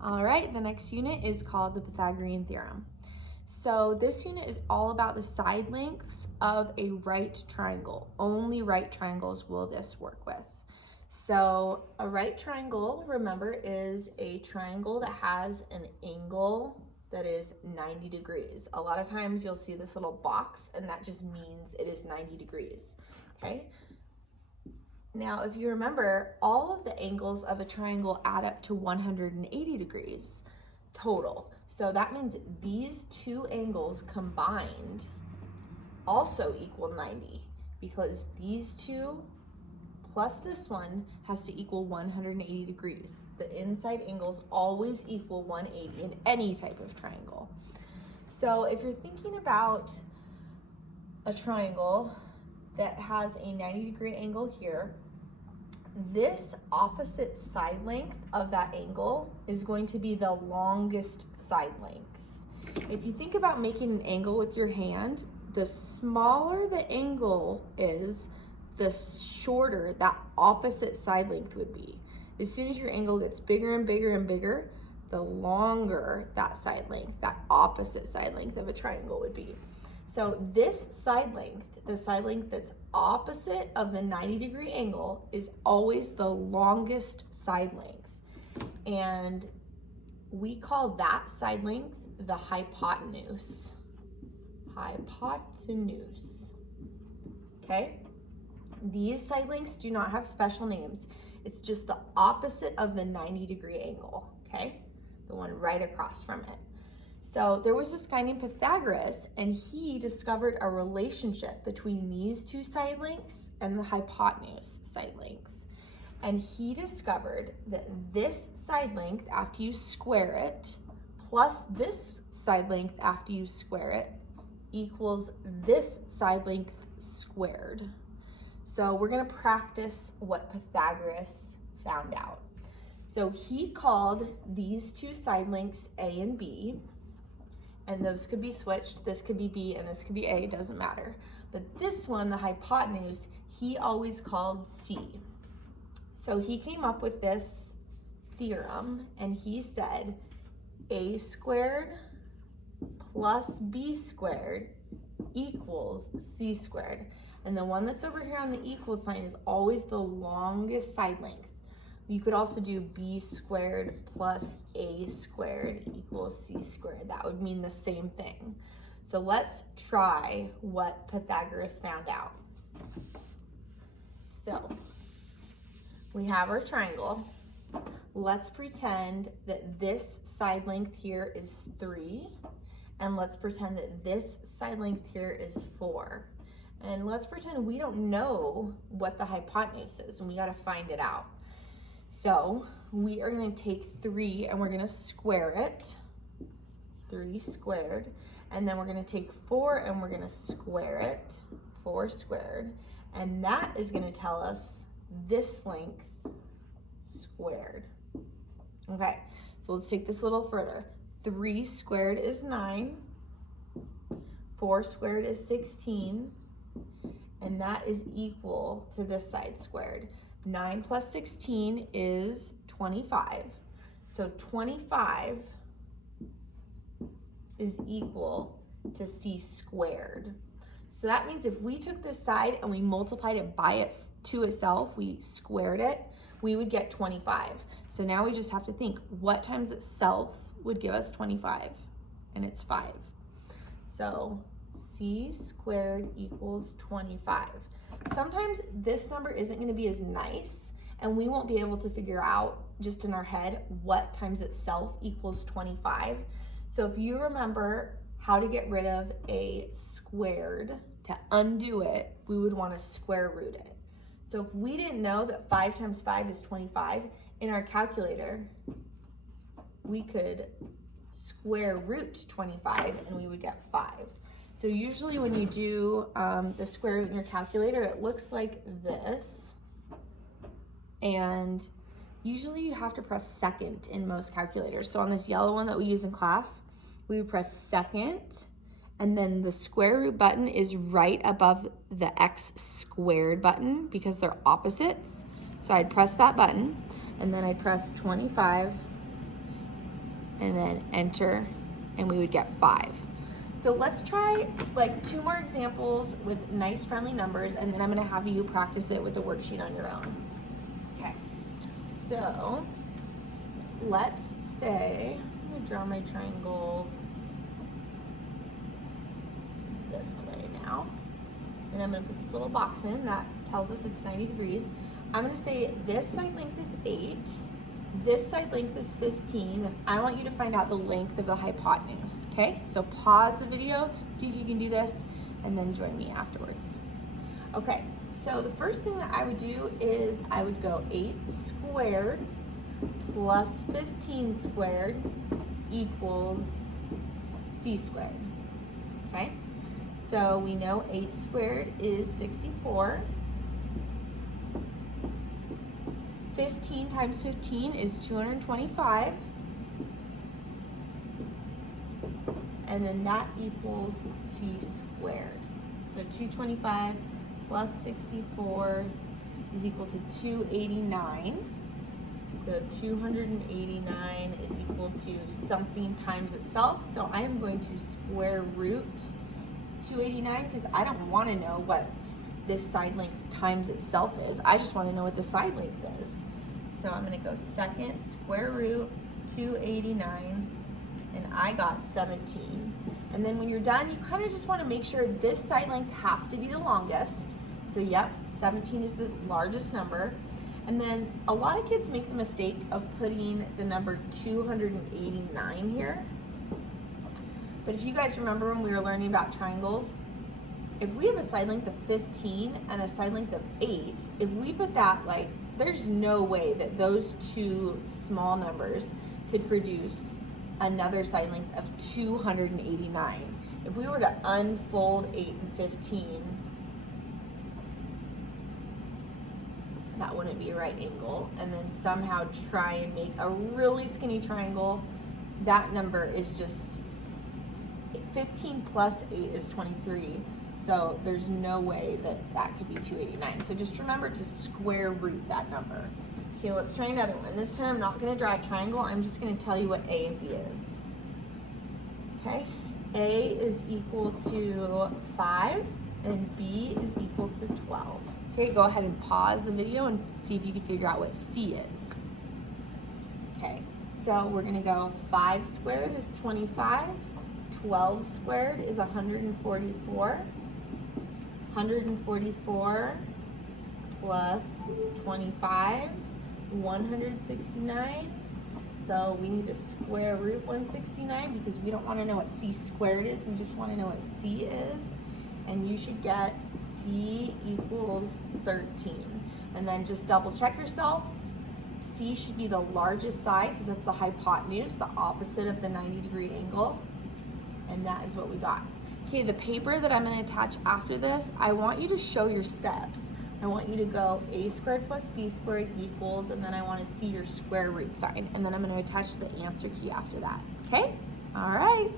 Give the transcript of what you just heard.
All right, the next unit is called the Pythagorean Theorem. So this unit is all about the side lengths of a right triangle. Only right triangles will this work with. So a right triangle, remember, is a triangle that has an angle that is 90 degrees. A lot of times you'll see this little box and that just means it is 90 degrees, okay? Now, if you remember, all of the angles of a triangle add up to 180 degrees total. So that means these two angles combined also equal 90 because these two plus this one has to equal 180 degrees. The inside angles always equal 180 in any type of triangle. So if you're thinking about a triangle that has a 90-degree angle here, this opposite side length of that angle is going to be the longest side length. If you think about making an angle with your hand, the smaller the angle is, the shorter that opposite side length would be. As soon as your angle gets bigger and bigger and bigger, the longer that side length, that opposite side length of a triangle would be. So this side length, the side length that's opposite of the 90-degree angle, is always the longest side length. And we call that side length the hypotenuse. Hypotenuse. Okay? These side lengths do not have special names. It's just the opposite of the 90-degree angle, okay? The one right across from it. So there was this guy named Pythagoras, and he discovered a relationship between these two side lengths and the hypotenuse side length. And he discovered that this side length after you square it plus this side length after you square it equals this side length squared. So we're gonna practice what Pythagoras found out. So he called these two side lengths A and B, and those could be switched. This could be B and this could be A, it doesn't matter. But this one, the hypotenuse, he always called C. So he came up with this theorem, and he said A squared plus B squared equals C squared. And the one that's over here on the equal sign is always the longest side length. You could also do B squared plus A squared equals C squared. That would mean the same thing. So let's try what Pythagoras found out. So we have our triangle. Let's pretend that this side length here is 3, and let's pretend that this side length here is 4. And let's pretend we don't know what the hypotenuse is, and we gotta find it out. So we are gonna take 3 and we're gonna square it, 3 squared, and then we're gonna take 4 and we're gonna square it, 4 squared, and that is gonna tell us this length squared. Okay, so let's take this a little further. 3 squared is 9, 4 squared is 16, and that is equal to this side squared. 9 plus 16 is 25. So 25 is equal to C squared. So that means if we took this side and we multiplied it by to itself, we squared it, we would get 25. So now we just have to think what times itself would give us 25, and it's 5. So C squared equals 25. Sometimes this number isn't going to be as nice, and we won't be able to figure out just in our head what times itself equals 25. So if you remember how to get rid of a squared, to undo it, we would want to square root it. So if we didn't know that 5 times 5 is 25, in our calculator, we could square root 25 and we would get 5. So usually when you do the square root in your calculator, it looks like this. And usually you have to press second in most calculators. So on this yellow one that we use in class, we would press second, and then the square root button is right above the x squared button because they're opposites. So I'd press that button, and then I'd press 25 and then enter, and we would get 5. So let's try like 2 more examples with nice friendly numbers, and then I'm gonna have you practice it with the worksheet on your own. Okay, so let's say, I'm gonna draw my triangle this way now, and I'm gonna put this little box in that tells us it's 90 degrees. I'm gonna say this side length is 8, this side length is 15, and I want you to find out the length of the hypotenuse, okay? So pause the video, see if you can do this, and then join me afterwards. Okay, so the first thing that I would do is I would go 8 squared plus 15 squared equals c squared, okay? So we know 8 squared is 64. 15 times 15 is 225. And then that equals c squared. So 225 plus 64 is equal to 289. So 289 is equal to something times itself. So I am going to square root 289 because I don't want to know what this side length times itself is. I just want to know what the side length is. So I'm going to go second square root 289, and I got 17. And then when you're done, you kind of just want to make sure this side length has to be the longest. So yep, 17 is the largest number. And then a lot of kids make the mistake of putting the number 289 here. But if you guys remember when we were learning about triangles, if we have a side length of 15 and a side length of 8, if we put that, like, there's no way that those two small numbers could produce another side length of 289. If we were to unfold 8 and 15, that wouldn't be a right angle, and then somehow try and make a really skinny triangle, that number is just 15 plus 8 is 23. So there's no way that that could be 289. So just remember to square root that number. Okay, let's try another one. This time I'm not going to draw a triangle. I'm just going to tell you what A and B is. Okay, A is equal to 5 and B is equal to 12. Okay, go ahead and pause the video and see if you can figure out what C is. Okay, so we're going to go 5 squared is 25. 12 squared is 144. 144 plus 25, 169. So we need to square root 169 because we don't want to know what c squared is. We just want to know what c is. And you should get c equals 13. And then just double check yourself. C should be the largest side because that's the hypotenuse, the opposite of the 90-degree angle. And that is what we got. Okay, the paper that I'm going to attach after this, I want you to show your steps. I want you to go a squared plus b squared equals, and then I want to see your square root sign. And then I'm going to attach the answer key after that. Okay? All right.